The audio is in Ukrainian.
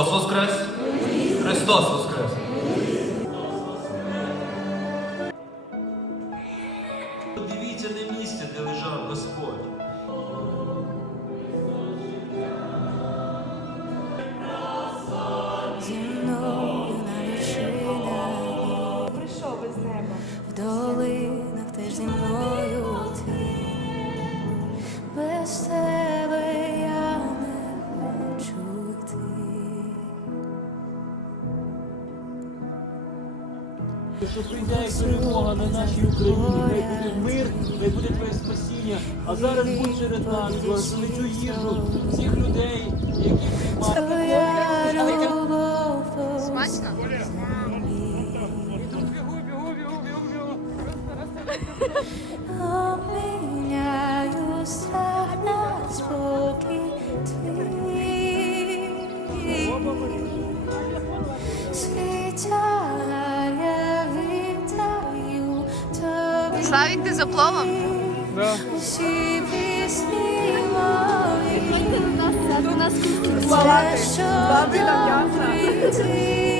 Христос Воскрес! Христос Воскрес! Подивіться на місце, де лежав Господь. Зі мною на вершинах Прийшов із неба. в долинах теж зі мною Що прийде як перемога на нашій Україні, хай буде мир, хай буде твоє спасіння. А зараз будь серед нас, благослови цю їжу, всіх людей, які приймають. Твоя любов Смачно? Обміняю страх на спокій твій. Світя Славік, ти за пловом? Всі пісні нас, До нас Те, що добрий ти,